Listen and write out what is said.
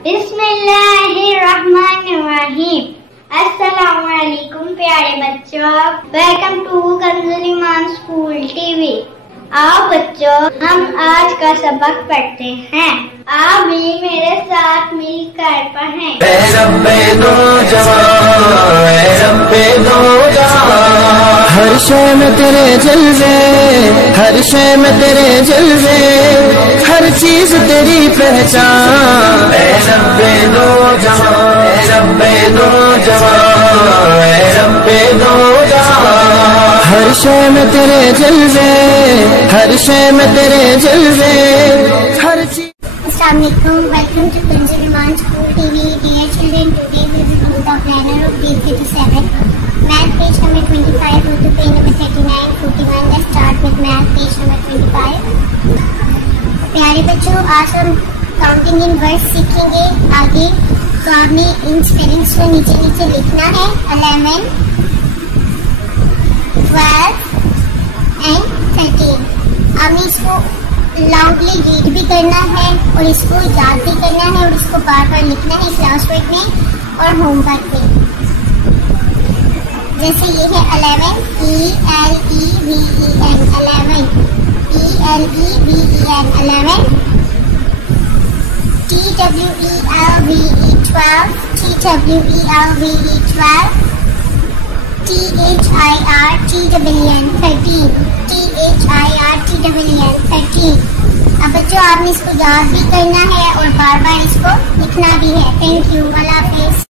बिस्मिल्लाहिर्रहमानिर्रहीम। अस्सलामुअलैकुम प्यारे बच्चों, welcome to Kanzul Iman school TV. आओ बच्चों, हम आज का सबक पढ़ते हैं। आप भी मेरे साथ मिलकर पढ़ें। हर शय में तेरे जलवे, हर शय में तेरे जलवे, हर चीज तेरी पहचान। रब्बे दो जहां, रब्बे दो जहां, रब्बे दो जहां। हर शय में तेरे जलवे, हर शय में तेरे जलवे, हर चीज। Assalamualaikum, welcome to Kanzul Iman School TV. Dear children, today we will do the planner of day 37. Math page number 25, go to page number 39, 41. Let's start with math page number 25. प्यारे बच्चों, आज हम काउंटिंग इन वर्ड्स सीखेंगे। आगे तो आपने इन spellings को नीचे नीचे लिखना है। 11, 12 एंड 13। आपने इसको लाउडली रीड भी करना है और इसको याद भी करना है और इसको बार बार लिखना है क्लास वर्क में और होमवर्क में। जैसे ये है 11, ELEVEN, 11, ELEVEN, 11, TWELVE, 12, TWELVE, 12, THIRTWN, 13, THIRTWN, 13। अब बच्चों, आपने इसको याद भी करना है और बार बार इसको लिखना भी है। थैंक यू, अल्लाह हाफिज़।